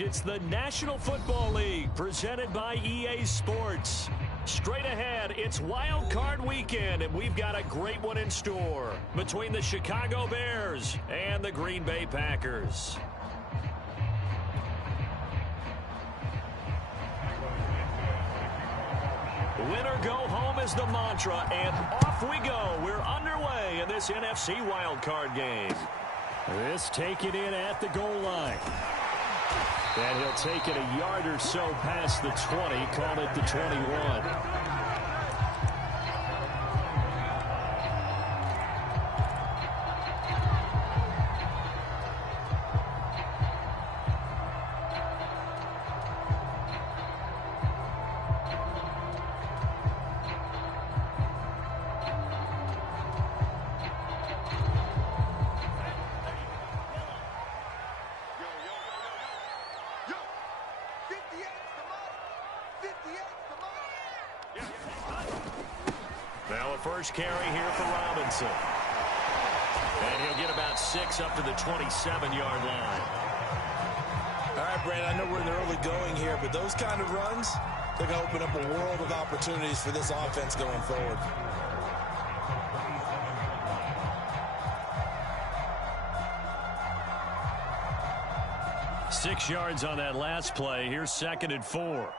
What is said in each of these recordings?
It's the National Football League presented by EA Sports. Straight ahead, it's Wild Card Weekend, and we've got a great one in store between the Chicago Bears and the Green Bay Packers. Win or go home is the mantra, and off we go. We're underway in this NFC Wild Card game. This taken in at the goal line. And he'll take it a yard or so past the 20, call it the 21. Now a first carry here for Robinson. And he'll get about 6 up to the 27-yard line. All right, Brandon, I know we're in the early going here, but those kind of runs, they're going to open up a world of opportunities for this offense going forward. Six yards on that last play. Here's 2nd and 4.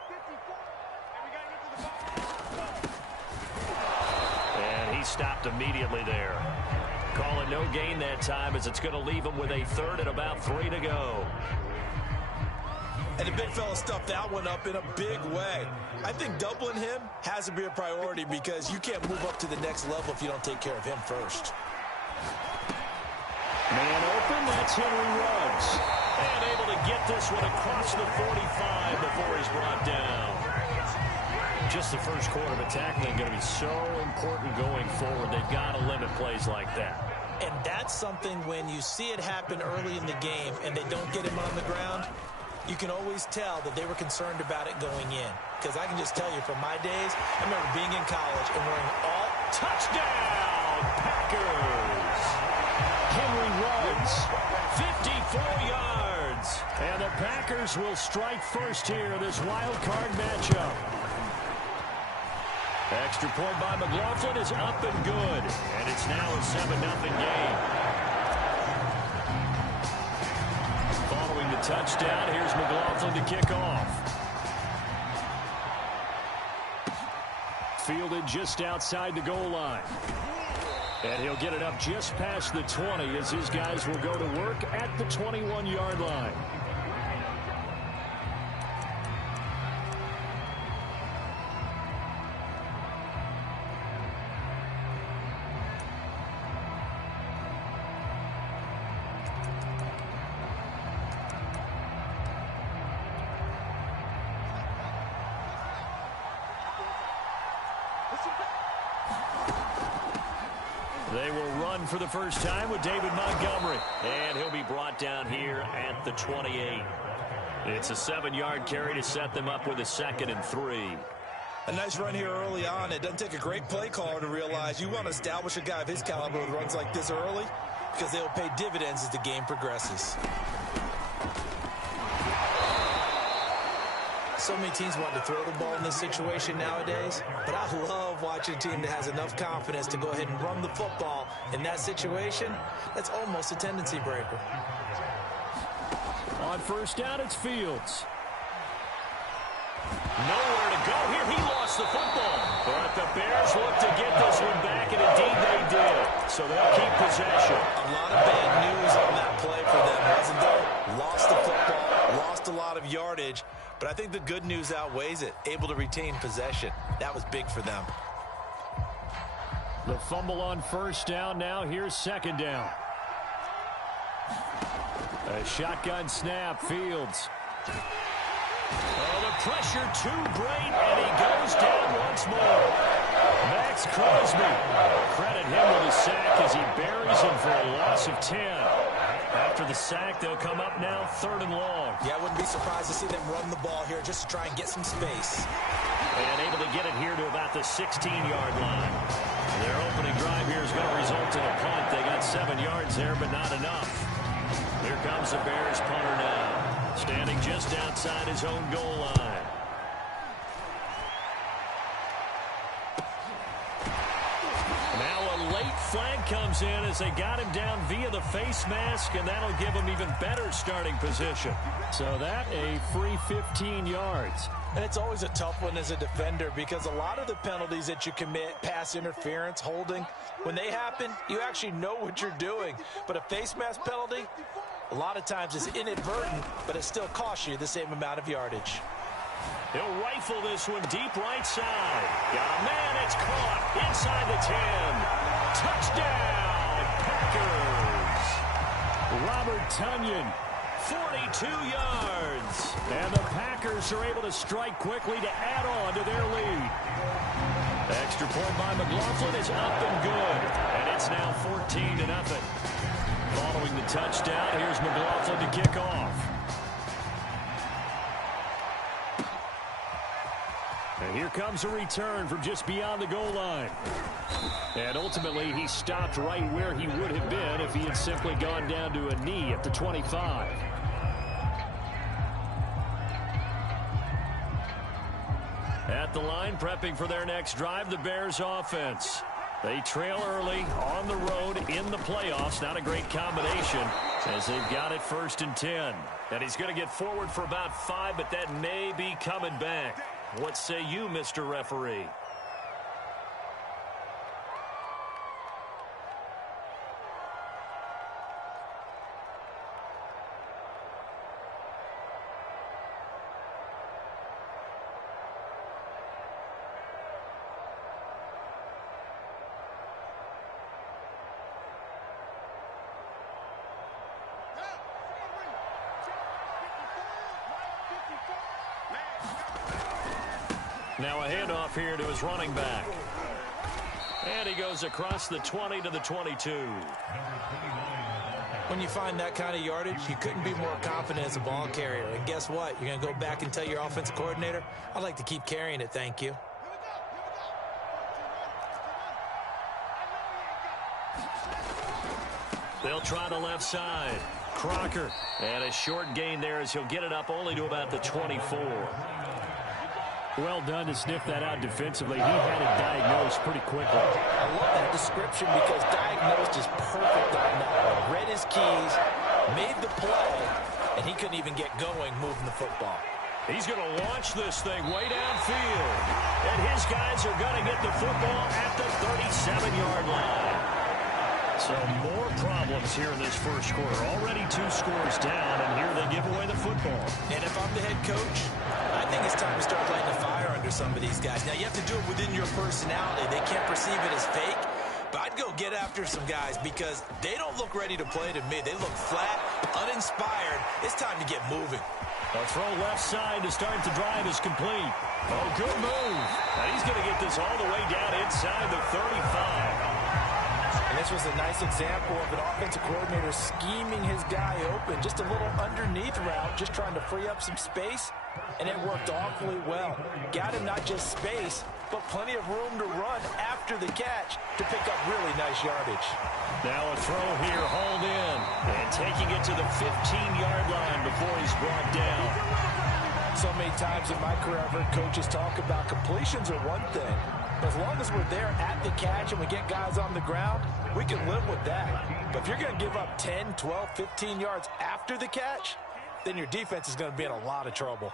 He stopped immediately there. Call it no gain that time, as it's going to leave him with a 3rd and about 3 to go. And the big fella stuffed that one up in a big way. I think doubling him has to be a priority because you can't move up to the next level if you don't take care of him first. Man open, that's Henry Ruggs. And able to get this one across the 45 before he's brought down. Just the first quarter, but tackling going to be so important going forward. They've got to limit plays like that. And that's something when you see it happen early in the game and they don't get him on the ground, you can always tell that they were concerned about it going in. Because I can just tell you from my days, I remember being in college and wearing all touchdown Packers. Henry Ruggs, 54 yards. And the Packers will strike first here in this wild card matchup. Extra point by McLaughlin is up and good. And it's now a 7-0 game. Following the touchdown, here's McLaughlin to kick off. Fielded just outside the goal line. And he'll get it up just past the 20 as his guys will go to work at the 21-yard line. They will run for the first time with David Montgomery. And he'll be brought down here at the 28. It's a 7-yard carry to set them up with a 2nd and 3. A nice run here early on. It doesn't take a great play caller to realize you want to establish a guy of his caliber with runs like this early because they will pay dividends as the game progresses. So many teams want to throw the ball in this situation nowadays, but I love watching a team that has enough confidence to go ahead and run the football in that situation. That's almost a tendency breaker. On first down, it's Fields. Nowhere to go here. He lost the football. But the Bears look to get this one back, and indeed they did. So they'll keep possession. A lot of bad news on that play for them, wasn't there? Lost the football, lost a lot of yardage. But I think the good news outweighs it. Able to retain possession. That was big for them. The fumble on first down. Now here's 2nd down. A shotgun snap. Fields. Oh, the pressure too great, and he goes down once more. Max Crosby. Credit him with a sack as he buries him for a loss of 10. After the sack, they'll come up now 3rd and long. Yeah, I wouldn't be surprised to see them run the ball here just to try and get some space. And able to get it here to about the 16-yard line. Their opening drive here is going to result in a punt. They got 7 yards there, but not enough. Here comes the Bears punter now. standing just outside his own goal line. Now a late flag comes in as they got him down via the face mask, and that'll give him even better starting position. So that a free 15 yards. And it's always a tough one as a defender because a lot of the penalties that you commit, pass interference, holding, when they happen, you actually know what you're doing. But a face mask penalty, a lot of times it's inadvertent, but it still costs you the same amount of yardage. He'll rifle this one deep right side. Got a man, it's caught inside the 10. Touchdown, Packers. Robert Tonyan, 42 yards. And the Packers are able to strike quickly to add on to their lead. Extra point by McLaughlin is up and good. And it's now 14-0. Following the touchdown, here's McLaughlin to kick off. And here comes a return from just beyond the goal line. And ultimately, he stopped right where he would have been if he had simply gone down to a knee at the 25. At the line, prepping for their next drive, the Bears offense. They trail early on the road in the playoffs. Not a great combination as they've got it 1st and 10. And he's going to get forward for about 5, but that may be coming back. What say you, Mr. Referee? Now a handoff here to his running back. And he goes across the 20 to the 22. When you find that kind of yardage, you couldn't be more confident as a ball carrier. And guess what? You're going to go back and tell your offensive coordinator, I'd like to keep carrying it, thank you. They'll try the left side. Crocker. And a short gain there as he'll get it up only to about the 24. Well done to sniff that out defensively. He had it diagnosed pretty quickly. I love that description because diagnosed is perfect on that one. Read his keys, made the play, and he couldn't even get going moving the football. He's going to launch this thing way downfield. And his guys are going to get the football at the 37-yard line. So more problems here in this first quarter. Already 2 scores down, and here they give away the football. And if I'm the head coach, I think it's time to start lighting a fire under some of these guys. Now, you have to do it within your personality. They can't perceive it as fake. But I'd go get after some guys because they don't look ready to play to me. They look flat, uninspired. It's time to get moving. A throw left side to start the drive is complete. Oh, good move. Now he's going to get this all the way down inside the 35. And this was a nice example of an offensive coordinator scheming his guy open. Just a little underneath route, just trying to free up some space. And it worked awfully well. Got him not just space, but plenty of room to run after the catch to pick up really nice yardage. Now a throw here, hauled in. And taking it to the 15-yard line before he's brought down. So many times in my career, I've heard coaches talk about completions are one thing. But as long as we're there at the catch and we get guys on the ground, we can live with that. But if you're going to give up 10, 12, 15 yards after the catch, then your defense is going to be in a lot of trouble.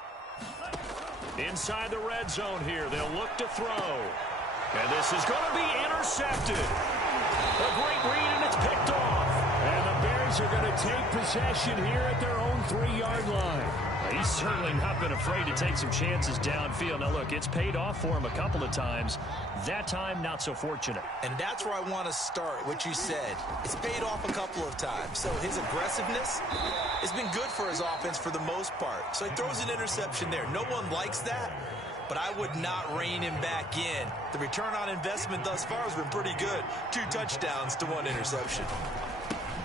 Inside the red zone here, they'll look to throw. And this is going to be intercepted. A great read, and it's picked off. And the Bears are going to take possession here at their own 3-yard line. He's certainly not been afraid to take some chances downfield. Now, look, it's paid off for him a couple of times. That time, not so fortunate. And that's where I want to start, what you said. It's paid off a couple of times. So his aggressiveness has been good for his offense for the most part. So he throws an interception there. No one likes that, but I would not rein him back in. The return on investment thus far has been pretty good. 2 touchdowns to 1 interception.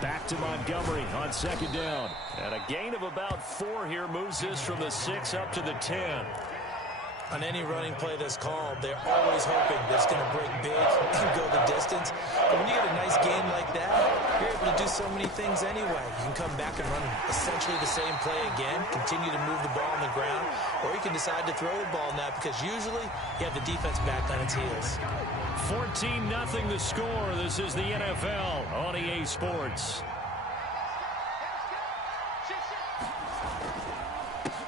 Back to Montgomery on 2nd down. And a gain of about 4 here moves this from the 6 up to the 10. On any running play that's called, they're always hoping that it's going to break big and go the distance. But when you get a nice gain like that, you're able able to do so many things anyway. You can come back and run essentially the same play again, continue to move the ball on the ground, or you can decide to throw the ball now because usually you have the defense back on its heels. 14-0 the score. This is the NFL on EA Sports.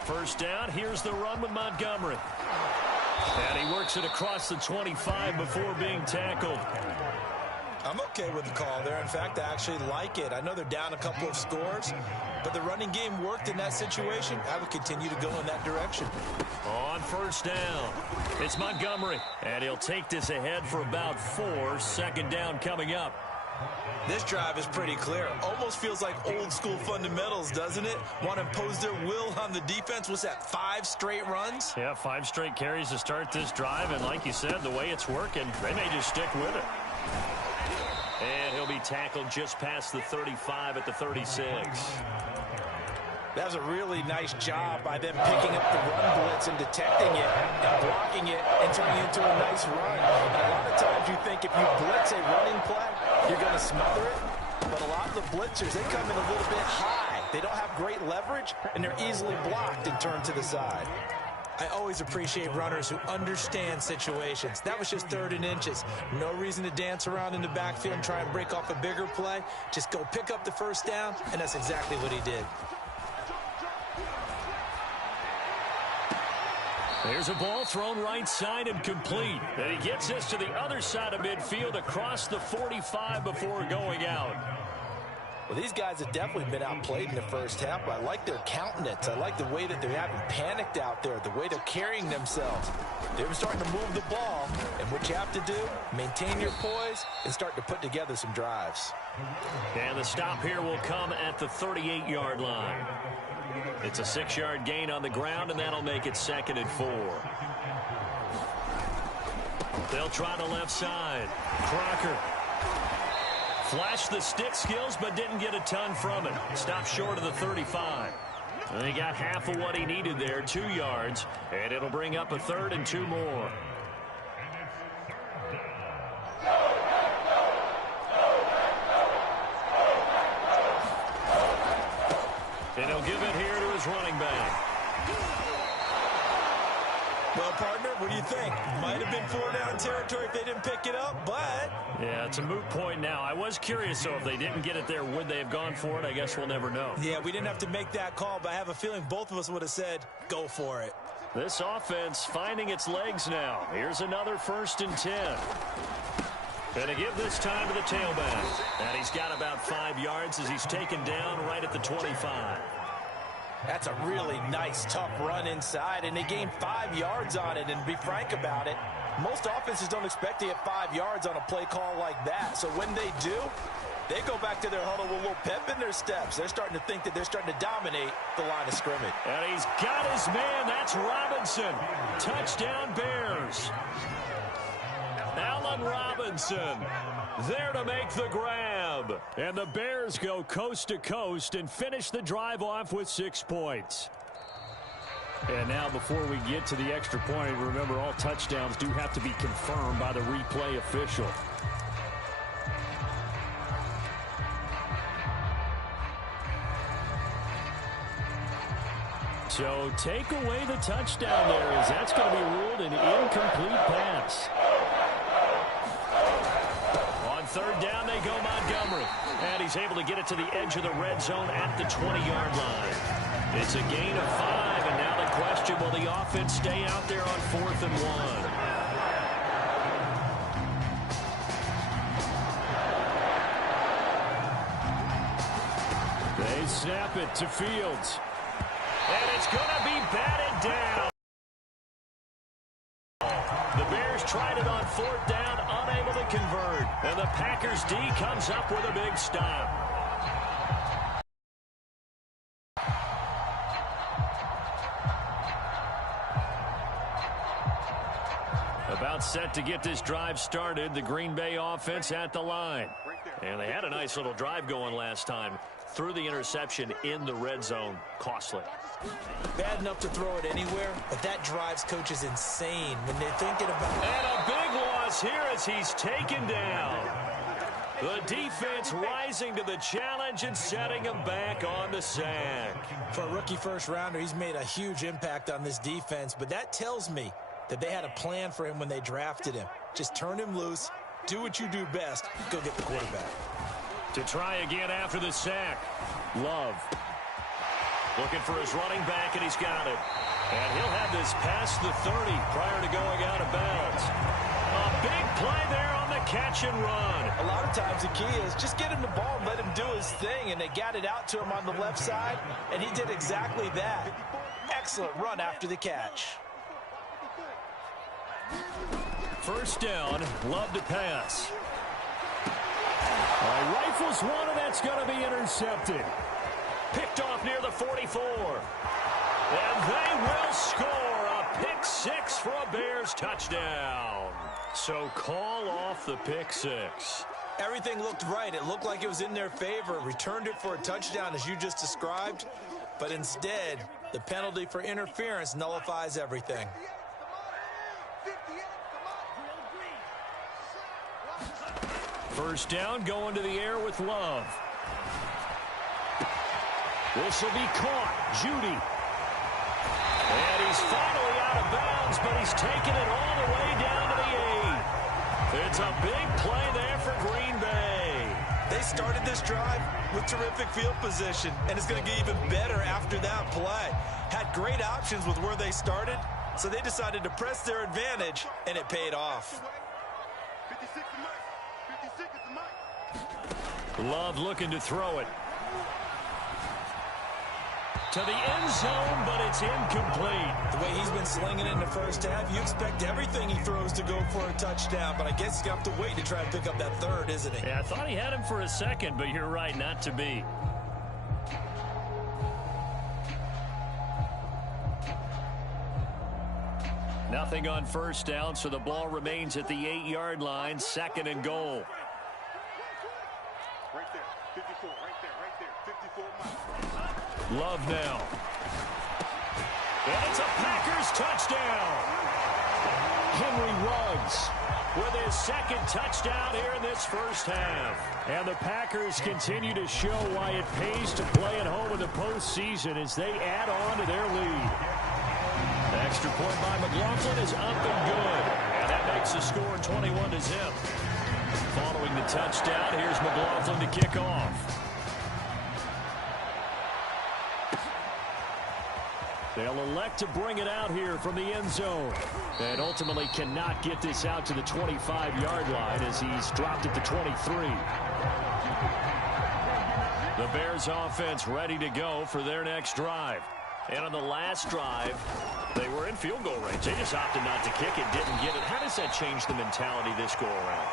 First down, here's the run with Montgomery. And he works it across the 25 before being tackled. I'm okay with the call there. In fact, I actually like it. I know they're down a couple of scores, but the running game worked in that situation. I would continue to go in that direction. On first down, it's Montgomery. And he'll take this ahead for about 4. Second down coming up. This drive is pretty clear. Almost feels like old school fundamentals, doesn't it? Want to impose their will on the defense. Was that 5 straight runs? Yeah, 5 straight carries to start this drive. And like you said, the way it's working, they may just stick with it. And he'll be tackled just past the 35 at the 36. That was a really nice job by them picking up the run blitz and detecting it and blocking it and turning it into a nice run. And a lot of times you think if you blitz a running play, you're going to smother it. But a lot of the blitzers, they come in a little bit high. They don't have great leverage, and they're easily blocked and turned to the side. I always appreciate runners who understand situations. That was just 3rd and inches. No reason to dance around in the backfield and try and break off a bigger play. Just go pick up the first down, and that's exactly what he did. There's a ball thrown right side and complete. And he gets this to the other side of midfield across the 45 before going out. Well, these guys have definitely been outplayed in the first half, but I like their countenance. I like the way that they're having panicked out there, the way they're carrying themselves. They're starting to move the ball, and what you have to do, maintain your poise and start to put together some drives. And the stop here will come at the 38-yard line. It's a 6-yard gain on the ground, and that'll make it 2nd and 4. They'll try the left side. Crocker flashed the stick skills, but didn't get a ton from it. Stopped short of the 35. And he got half of what he needed there, 2 yards, and it'll bring up a 3rd and 2 more. And he'll give it here to his running back. Well, partner, what do you think? Might have been 4-down territory if they didn't pick it up, but... Yeah, it's a moot point now. I was curious, so if they didn't get it there, would they have gone for it? I guess we'll never know. Yeah, we didn't have to make that call, but I have a feeling both of us would have said, go for it. This offense finding its legs now. Here's another 1st and 10. Gonna give this time to the tailback. And he's got about 5 yards as he's taken down right at the 25. That's a really nice, tough run inside, and they gained 5 yards on it. And to be frank about it, most offenses don't expect to get 5 yards on a play call like that. So when they do, they go back to their huddle with a little pep in their steps. They're starting to think that they're starting to dominate the line of scrimmage. And he's got his man. That's Robinson. Touchdown, Bears. Allen Robinson there to make the grab. And the Bears go coast to coast and finish the drive off with 6 points. And now before we get to the extra point, remember all touchdowns do have to be confirmed by the replay official. So take away the touchdown there, as that's going to be ruled an incomplete pass. On 3rd down, they go Montgomery. And he's able to get it to the edge of the red zone at the 20-yard line. It's a gain of 5, and now the question, will the offense stay out there on 4th and 1? They snap it to Fields. And it's going to be batted down. The Bears tried it on 4th down, unable to convert. And the Packers D comes up with a big stop. About set to get this drive started, the Green Bay offense at the line. And they had a nice little drive going last time. Threw the interception in the red zone. Costly. Bad enough to throw it anywhere, but that drives coaches insane when they're thinking about... And a big loss here as he's taken down. The defense rising to the challenge and setting him back on the sack. For a rookie first-rounder, he's made a huge impact on this defense, but that tells me that they had a plan for him when they drafted him. Just turn him loose, do what you do best, go get the quarterback. To try again after the sack, Love. Looking for his running back, and he's got it. And he'll have this past the 30 prior to going out of bounds. A big play there on the catch and run. A lot of times the key is just get him the ball and let him do his thing, and they got it out to him on the left side, and he did exactly that. Excellent run after the catch. First down, Love to pass. Rifles one, and that's going to be intercepted. Picked off near the 44. And they will score a pick six for a Bears touchdown. So call off the pick six. Everything looked right. It looked like it was in their favor. Returned it for a touchdown, as you just described. But instead, the penalty for interference nullifies everything. First down, going to the air with Love. This will be caught. Judy. And he's finally out of bounds, but he's taken it all the way down to the 8. It's a big play there for Green Bay. They started this drive with terrific field position, and it's going to get even better after that play. Had great options with where they started, so they decided to press their advantage, and it paid off. Love looking to throw it. To the end zone, but it's incomplete. The way he's been slinging it in the first half, you expect everything he throws to go for a touchdown, but I guess he's going to have to wait to try and pick up that third, isn't he? Yeah, I thought he had him for a second, but you're right, not to be. Nothing on first down, so the ball remains at the 8-yard line, second and goal. Right there, 54, right there, 54 miles. Love now. And it's a Packers touchdown. Henry Ruggs with his second touchdown here in this first half. And the Packers continue to show why it pays to play at home in the postseason as they add on to their lead. The extra point by McLaughlin is up and good. And that makes the score 21-0. Following the touchdown, here's McLaughlin to kick off. They'll elect to bring it out here from the end zone. And ultimately cannot get this out to the 25-yard line as he's dropped at the 23. The Bears offense ready to go for their next drive. And on the last drive, they were in field goal range. They just opted not to kick it, didn't get it. How does that change the mentality this go around?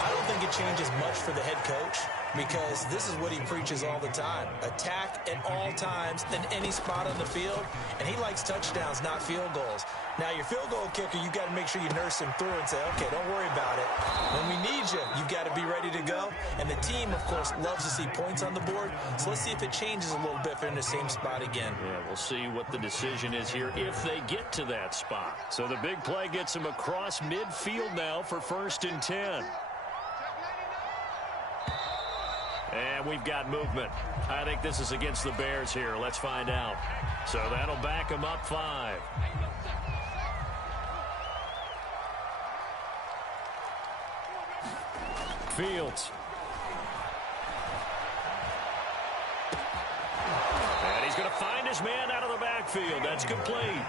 I don't think it changes much for the head coach because this is what he preaches all the time. Attack at all times in any spot on the field, and he likes touchdowns, not field goals. Now, your field goal kicker, you've got to make sure you nurse him through and say, okay, don't worry about it. When we need you, you've got to be ready to go. And the team, of course, loves to see points on the board. So let's see if it changes a little bit if they're in the same spot again. Yeah, we'll see what the decision is here if they get to that spot. So the big play gets them across midfield now for 1st and 10. And we've got movement. I think this is against the Bears here. Let's find out. So that'll back them up 5. Fields. And he's going to find his man out of the backfield. That's complete.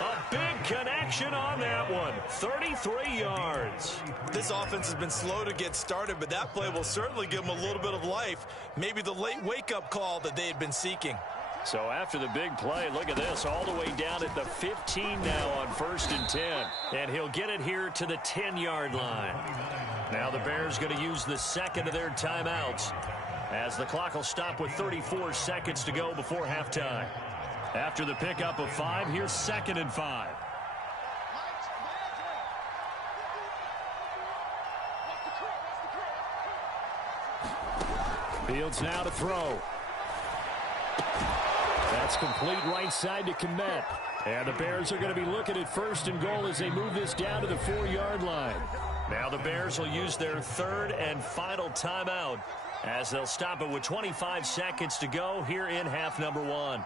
A big connection on that one. 33 yards. This offense has been slow to get started, but that play will certainly give them a little bit of life. Maybe the late wake-up call that they had been seeking. So after the big play, look at this, all the way down at the 15 now on 1st and 10. And he'll get it here to the 10-yard line. Now the Bears going to use the second of their timeouts as the clock will stop with 34 seconds to go before halftime. After the pickup of 5, here's 2nd and 5. Fields now to throw. That's complete right side to Kmet. And the Bears are going to be looking at 1st and goal as they move this down to the 4-yard line. Now the Bears will use their third and final timeout as they'll stop it with 25 seconds to go here in half number one.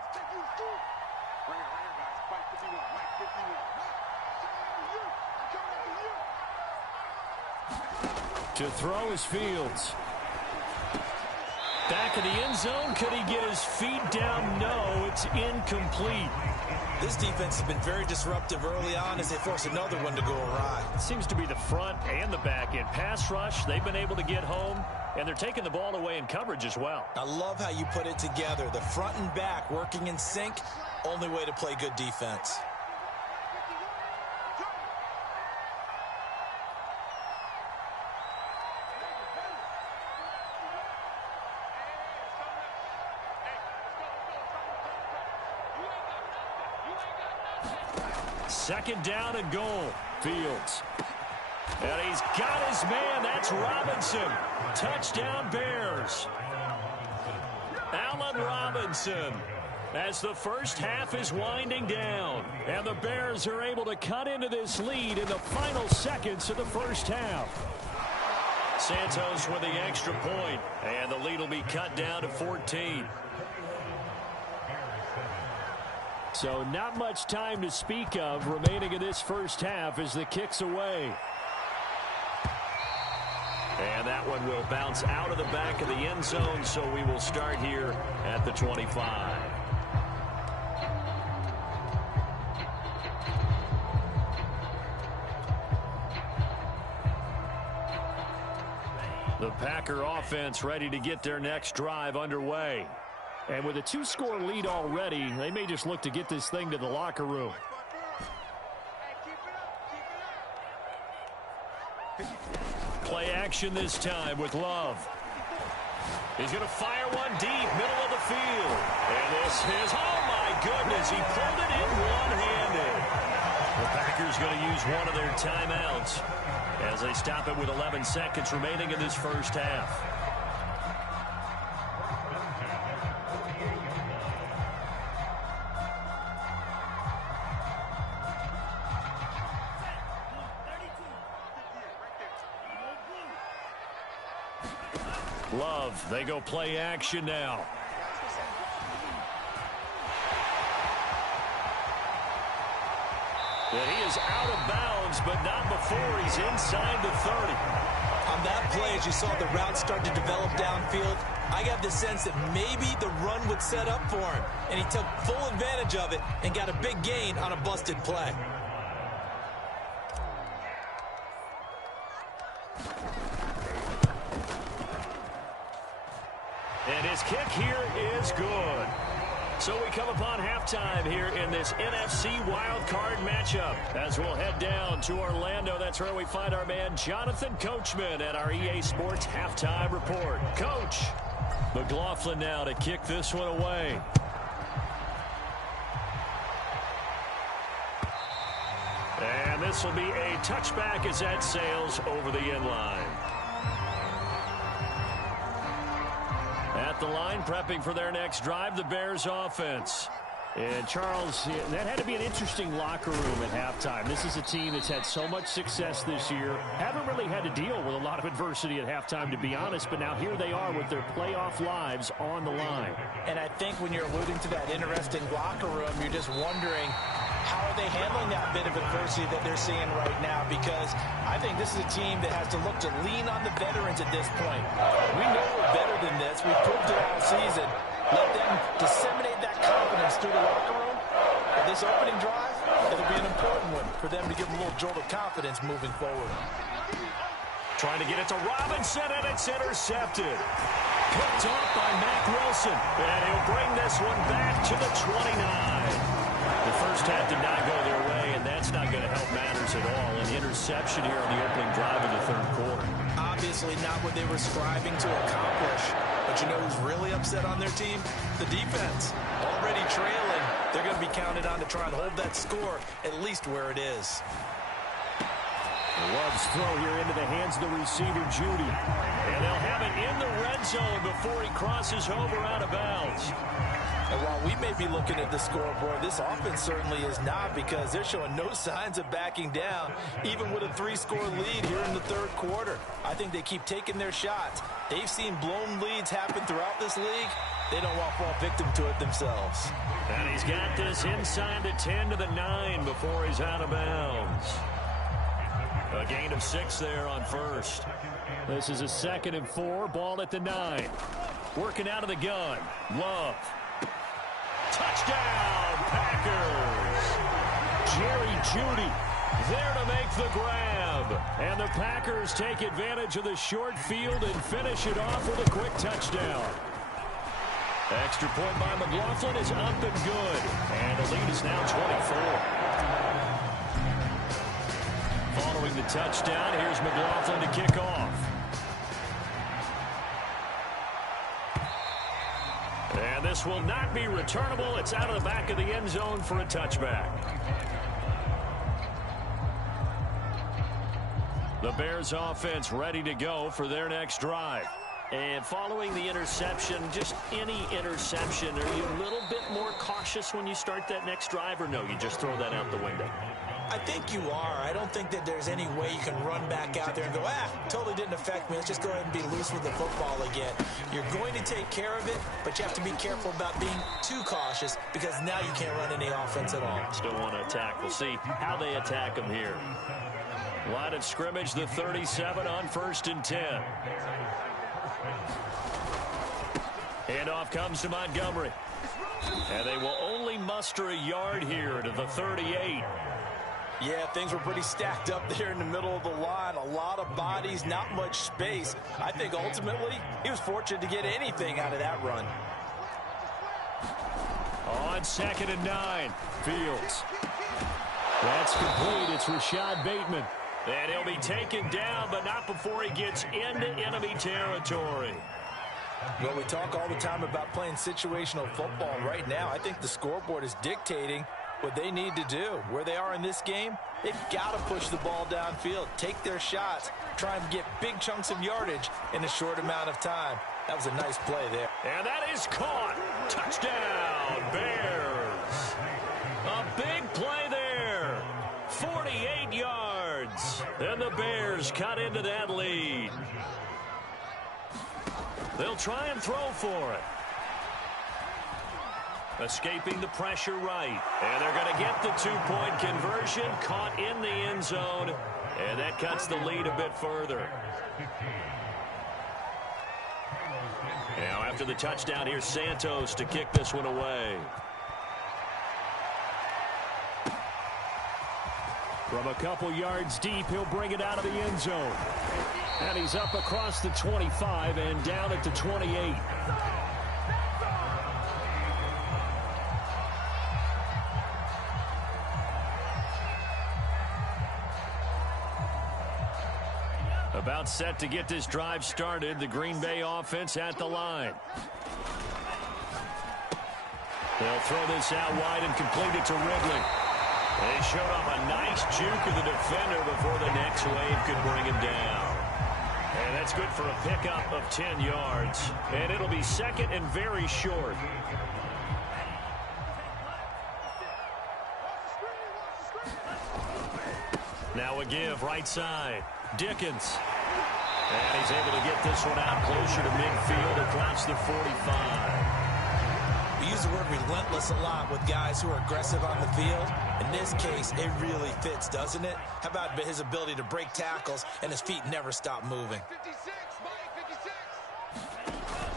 To throw is Fields. Back in the end zone. Could he get his feet down? No, it's incomplete. This defense has been very disruptive early on as they force another one to go awry. It seems to be the front and the back end. Pass rush, they've been able to get home, and they're taking the ball away in coverage as well. I love how you put it together. The front and back working in sync, only way to play good defense. Second down and goal. Fields. And he's got his man. That's Robinson. Touchdown Bears. Allen Robinson. As the first half is winding down. And the Bears are able to cut into this lead in the final seconds of the first half. Santos with the extra point. And the lead will be cut down to 14. So not much time to speak of remaining in this first half as the kick's away. And that one will bounce out of the back of the end zone, so we will start here at the 25. The Packer offense ready to get their next drive underway. And with a two-score lead already, they may just look to get this thing to the locker room. Play action this time with Love. He's going to fire one deep, middle of the field. And this is, oh my goodness, he pulled it in one-handed. The Packers going to use one of their timeouts as they stop it with 11 seconds remaining in this first half. Love, they go play action now. And he is out of bounds, but not before he's inside the 30. On that play, as you saw the route start to develop downfield, I got the sense that maybe the run would set up for him. And he took full advantage of it and got a big gain on a busted play. And his kick here is good. So we come upon halftime here in this NFC wildcard matchup as we'll head down to Orlando. That's where we find our man Jonathan Coachman at our EA Sports Halftime Report. Coach, McLaughlin now to kick this one away. And this will be a touchback as that sails over the end line. At the line, prepping for their next drive, the Bears offense. And Charles, that had to be an interesting locker room at halftime. This is a team that's had so much success this year. Haven't really had to deal with a lot of adversity at halftime, to be honest. But now here they are with their playoff lives on the line. And I think when you're alluding to that interesting locker room, you're just wondering, how are they handling that bit of adversity that they're seeing right now? Because I think this is a team that has to look to lean on the veterans at this point. We know we're better than this. We've proved it all season. Let them disseminate that confidence through the locker room. But this opening drive, it'll be an important one for them to give them a little jolt of confidence moving forward. Trying to get it to Robinson, and it's intercepted. Picked off by Mack Wilson. And he'll bring this one back to the 29. The first half did not go their way, and that's not going to help matters at all. An interception here on the opening drive of the third quarter. Obviously not what they were striving to accomplish. But you know who's really upset on their team? The defense. Already trailing. They're going to be counted on to try and hold that score at least where it is. Love's throw here into the hands of the receiver, Judy. And they'll have it in the red zone before he crosses over out of bounds. And while we may be looking at the scoreboard, this offense certainly is not, because they're showing no signs of backing down, even with a 3-score lead here in the third quarter. I think they keep taking their shots. They've seen blown leads happen throughout this league. They don't want to fall victim to it themselves. And he's got this inside the 10 to the 9 before he's out of bounds. A gain of 6 there on first. This is a 2nd and 4, ball at the 9. Working out of the gun, Love. Touchdown, Packers! Jerry Jeudy there to make the grab. And the Packers take advantage of the short field and finish it off with a quick touchdown. Extra point by McLaughlin is up and good. And the lead is now 24. Following the touchdown, here's McLaughlin to kick off. And this will not be returnable. It's out of the back of the end zone for a touchback. The Bears offense ready to go for their next drive. And following the interception, just any interception, are you a little bit more cautious when you start that next drive, or no, you just throw that out the window? I think you are. I don't think that there's any way you can run back out there and go, totally didn't affect me. Let's just go ahead and be loose with the football again. You're going to take care of it, but you have to be careful about being too cautious, because now you can't run any offense at all. Still want to attack. We'll see how they attack them here. Line of scrimmage, the 37 on 1st and 10. Handoff comes to Montgomery. And they will only muster a yard here to the 38. Yeah, things were pretty stacked up there in the middle of the line. A lot of bodies, not much space. I think ultimately he was fortunate to get anything out of that run. On 2nd and 9, Fields. That's complete. It's Rashad Bateman. And he'll be taken down, but not before he gets into enemy territory. Well, we talk all the time about playing situational football. Right now, I think the scoreboard is dictating what they need to do. Where they are in this game, they've got to push the ball downfield, take their shots, try and get big chunks of yardage in a short amount of time. That was a nice play there. And that is caught. Touchdown, Bears. A big play there. 48 yards. And the Bears cut into that lead. They'll try and throw for it. Escaping the pressure right. And they're going to get the 2-point conversion. Caught in the end zone. And that cuts the lead a bit further. Now after the touchdown, here's Santos to kick this one away. From a couple yards deep, he'll bring it out of the end zone. And he's up across the 25 and down at the 28. About set to get this drive started. The Green Bay offense at the line. They'll throw this out wide and complete it to Ridley. They showed off a nice juke of the defender before the next wave could bring him down. And that's good for a pickup of 10 yards. And it'll be second and very short. Now a give right side. Dickens. And he's able to get this one out closer to midfield across the 45. We use the word relentless a lot with guys who are aggressive on the field. In this case, it really fits, doesn't it? How about his ability to break tackles and his feet never stop moving?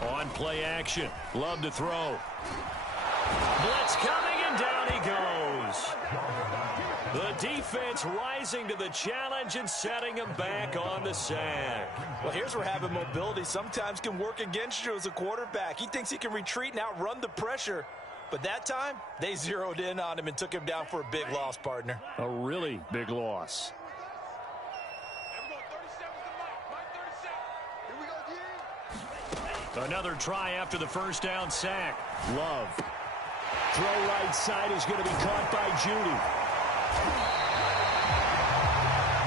On play action. Love to throw. Blitz coming, and down he goes. The defense rising to the challenge and setting him back on the sack. Well, here's where having mobility sometimes can work against you as a quarterback. He thinks he can retreat and outrun the pressure. But that time, they zeroed in on him and took him down for a big loss, partner. A really big loss. Another try after the first down sack. Love. Throw right side is going to be caught by Jeudy.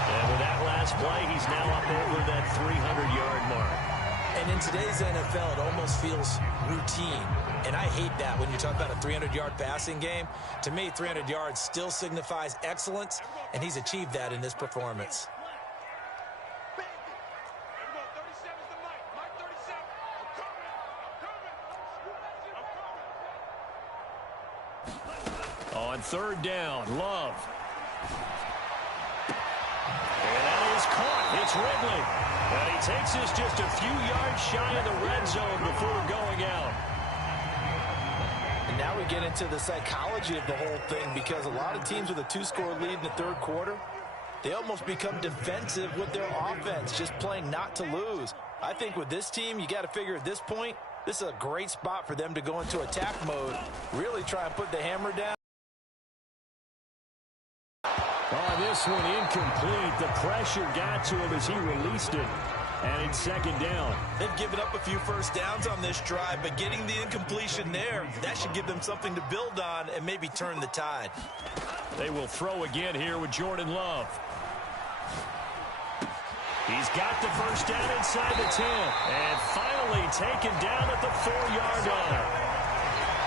And with that last play, he's now up over that 300-yard mark. And in today's NFL, it almost feels routine. And I hate that when you talk about a 300-yard passing game. To me, 300 yards still signifies excellence, and he's achieved that in this performance. On third down, Love. And that is caught. It's Ridley. And he takes this just a few yards shy of the red zone before going out. And now we get into the psychology of the whole thing, because a lot of teams with a two-score lead in the third quarter, they almost become defensive with their offense, just playing not to lose. I think with this team, you got to figure at this point, this is a great spot for them to go into attack mode, really try and put the hammer down. Oh, this one incomplete. The pressure got to him as he released it. And it's second down. They've given up a few first downs on this drive, but getting the incompletion there, that should give them something to build on and maybe turn the tide. They will throw again here with Jordan Love. He's got the first down inside the 10. And finally taken down at the 4-yard line.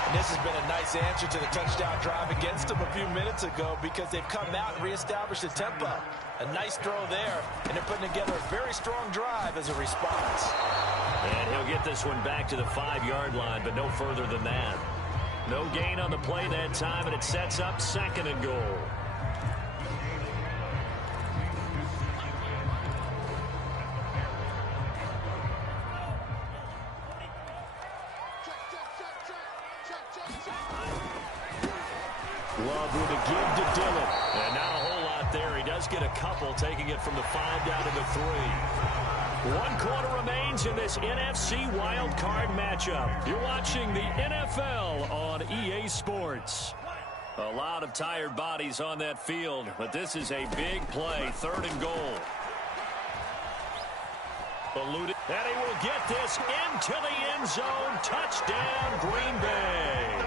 And this has been a nice answer to the touchdown drive against them a few minutes ago, because they've come out and reestablished the tempo. A nice throw there, and they're putting together a very strong drive as a response. And he'll get this one back to the 5-yard line, but no further than that. No gain on the play that time, and it sets up second and goal. Love with a give to Dillon. And not a whole lot there. He does get a couple, taking it from the 5 down to the 3. 1 quarter remains in this NFC Wild Card matchup. You're watching the NFL on EA Sports. A lot of tired bodies on that field, but this is a big play, 3rd and goal. Eluded, and he will get this into the end zone. Touchdown, Green Bay.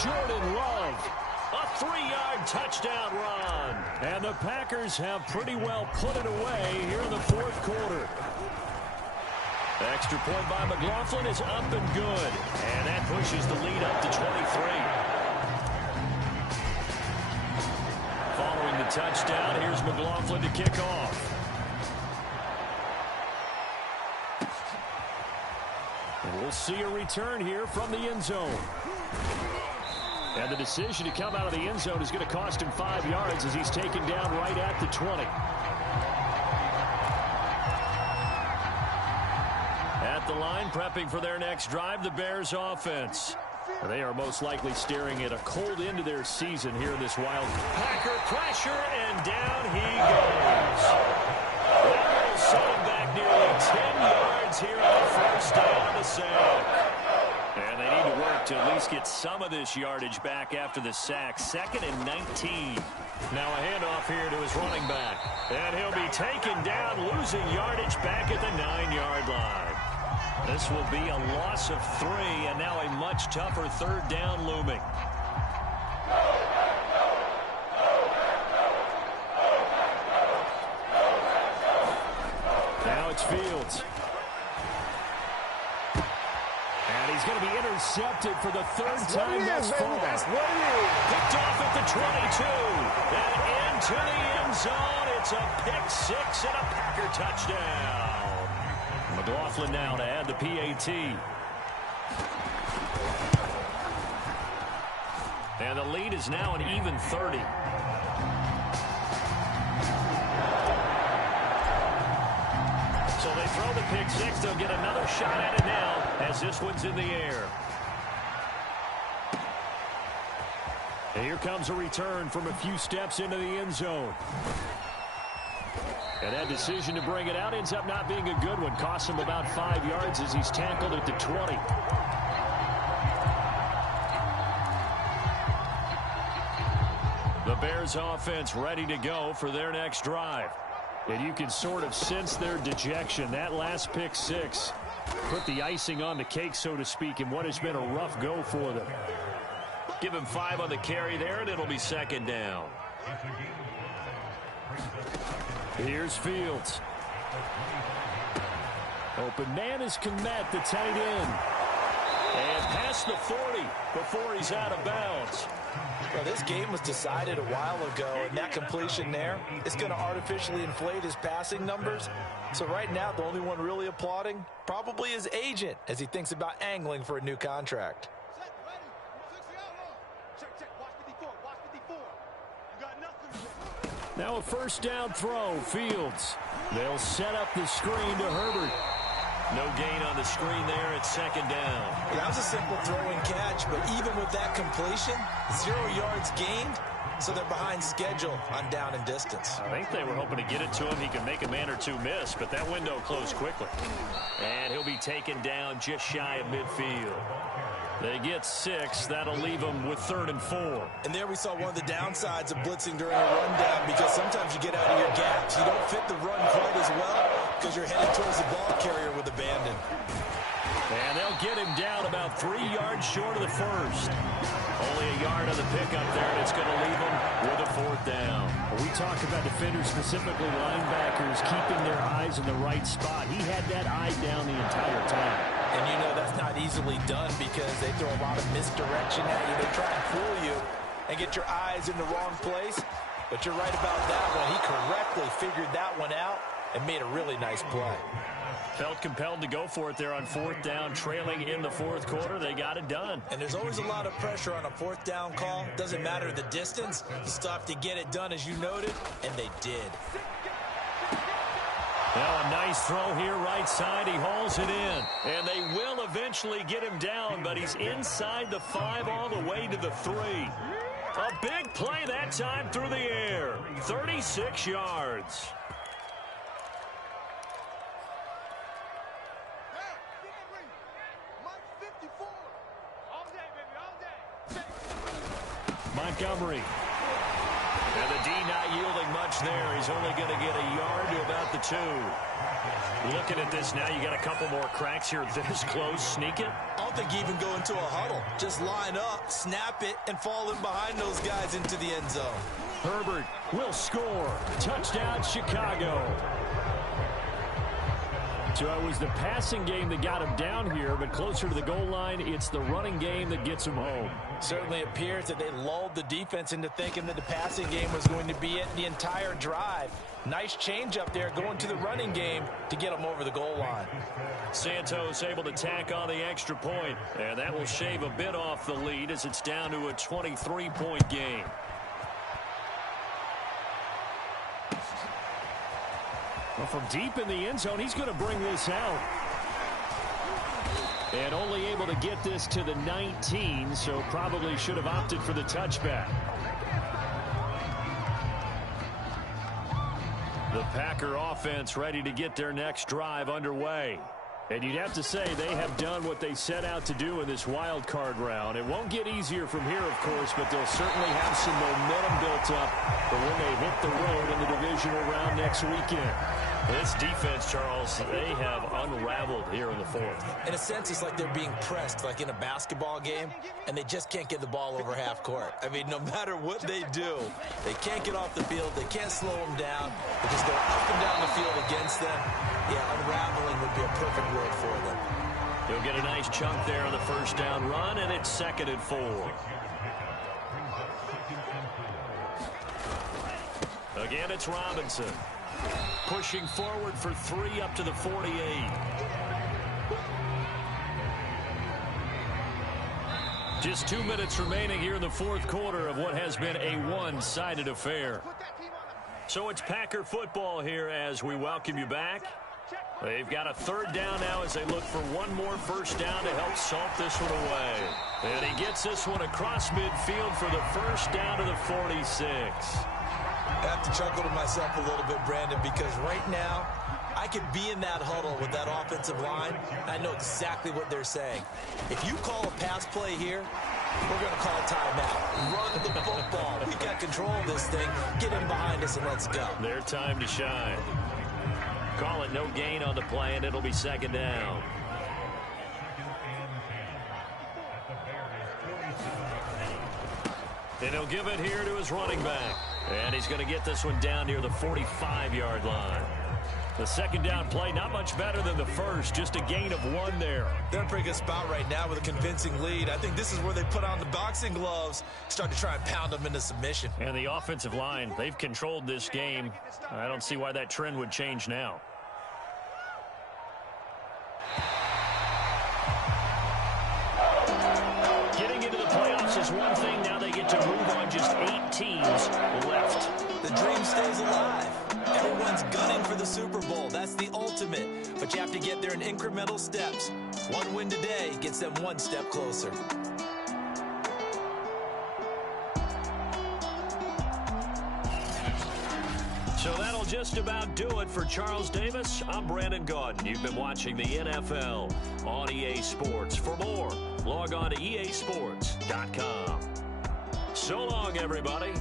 Jordan Love. A 3-yard touchdown run. And the Packers have pretty well put it away here in the 4th quarter. The extra point by McLaughlin is up and good. And that pushes the lead up to 23. Following the touchdown, here's McLaughlin to kick off. And we'll see a return here from the end zone. And the decision to come out of the end zone is going to cost him 5 yards as he's taken down right at the 20. At the line, prepping for their next drive, the Bears offense. They are most likely staring at a cold end to their season here in this wild. Packer pressure, and down he goes. That will set him back nearly 10 yards here on the first down of the sack. And they need to work to at least get some of this yardage back after the sack. 2nd and 19. Now a handoff here to his running back. And he'll be taken down, losing yardage back at the 9-yard line. This will be a loss of 3, and now a much tougher 3rd down looming. Now it's Fields. And he's going to be intercepted for the 3rd time thus far. Picked off at the 22. And into the end zone. It's a pick-6 and a Packer touchdown. McLaughlin now to add the PAT. And the lead is now an even 30. So they throw the pick-6. They'll get another shot at it now as this one's in the air. And here comes a return from a few steps into the end zone. And that decision to bring it out ends up not being a good one. Costs him about 5 yards as he's tackled at the 20. The Bears offense ready to go for their next drive. And you can sort of sense their dejection. That last pick-6 put the icing on the cake, so to speak, in what has been a rough go for them. Give him 5 on the carry there, and it'll be 2nd down. Here's Fields. Open man is Kmet, the tight end. And past the 40 before he's out of bounds. Well, this game was decided a while ago, and that completion there is going to artificially inflate his passing numbers. So right now, the only one really applauding probably his agent as he thinks about angling for a new contract. Now a first down throw, Fields. They'll set up the screen to Herbert. No gain on the screen there at second down. Well, that was a simple throw and catch, but even with that completion, 0 yards gained, so they're behind schedule on down and distance. I think they were hoping to get it to him. He could make a man or two miss, but that window closed quickly. And he'll be taken down just shy of midfield. They get 6. That'll leave them with 3rd and 4. And there we saw one of the downsides of blitzing during a rundown, because sometimes you get out of your gaps. You don't fit the run quite as well because you're headed towards the ball carrier with abandon. And they'll get him down about 3 yards short of the first. Only a yard of the pickup there, and it's going to leave them with a 4th down. We talk about defenders, specifically linebackers, keeping their eyes in the right spot. He had that eye down the entire time. And you know that's not easily done because they throw a lot of misdirection at you. They try and fool you and get your eyes in the wrong place. But you're right about that one. He correctly figured that one out and made a really nice play. Felt compelled to go for it there on 4th down, trailing in the 4th quarter. They got it done. And there's always a lot of pressure on a 4th down call. Doesn't matter the distance. You still have to get it done, as you noted, and they did. Now a nice throw here right side. He hauls it in. And they will eventually get him down, but he's inside the 5 all the way to the 3. A big play that time through the air. 36 yards. Montgomery. And the D not yielding much there. He's only going to get a yard to about the 2. Looking at this now, you got a couple more cracks here this close. Sneak it. I don't think you even go into a huddle. Just line up, snap it, and fall in behind those guys into the end zone. Herbert will score. Touchdown, Chicago. So it was the passing game that got him down here, but closer to the goal line, it's the running game that gets him home. Certainly appears that they lulled the defense into thinking that the passing game was going to be it the entire drive. Nice change up there going to the running game to get them over the goal line. Santos able to tack on the extra point, and that will shave a bit off the lead as it's down to a 23-point game. Well, from deep in the end zone, he's going to bring this out. And only able to get this to the 19, so probably should have opted for the touchback. The Packer offense ready to get their next drive underway. And you'd have to say they have done what they set out to do in this wild card round. It won't get easier from here, of course, but they'll certainly have some momentum built up for when they hit the road in the divisional round next weekend. This defense, Charles, they have unraveled here in the 4th. In a sense, it's like they're being pressed, like in a basketball game, and they just can't get the ball over half court. I mean, no matter what they do, they can't get off the field. They can't slow them down. They just go up and down the field against them. Yeah, unraveling would be a perfect word for them. He'll get a nice chunk there on the first down run, and it's 2nd and 4. Again, it's Robinson. Pushing forward for 3 up to the 48. Just 2 minutes remaining here in the 4th quarter of what has been a one-sided affair. So it's Packer football here as we welcome you back. They've got a 3rd down now as they look for one more first down to help salt this one away. And he gets this one across midfield for the first down to the 46. I have to chuckle to myself a little bit, Brandon, because right now I could be in that huddle with that offensive line. I know exactly what they're saying. If you call a pass play here, we're going to call a timeout. Run the football. We've got control of this thing. Get in behind us and let's go. Their time to shine. Call it no gain on the play, and it'll be 2nd down. And he'll give it here to his running back. And he's going to get this one down near the 45-yard line. The second down play, not much better than the first, just a gain of 1 there. They're in a pretty good spot right now with a convincing lead. I think this is where they put on the boxing gloves, start to try and pound them into submission. And the offensive line, they've controlled this game. I don't see why that trend would change now. Getting into the playoffs is one thing. Now they get to move on. Just 8 teams left. The dream stays alive. Everyone's gunning for the Super Bowl. That's the ultimate. But you have to get there in incremental steps. One win today gets them one step closer. So that'll just about do it for Charles Davis. I'm Brandon Gaudin. You've been watching the NFL on EA Sports. For more, log on to easports.com. So long, everybody.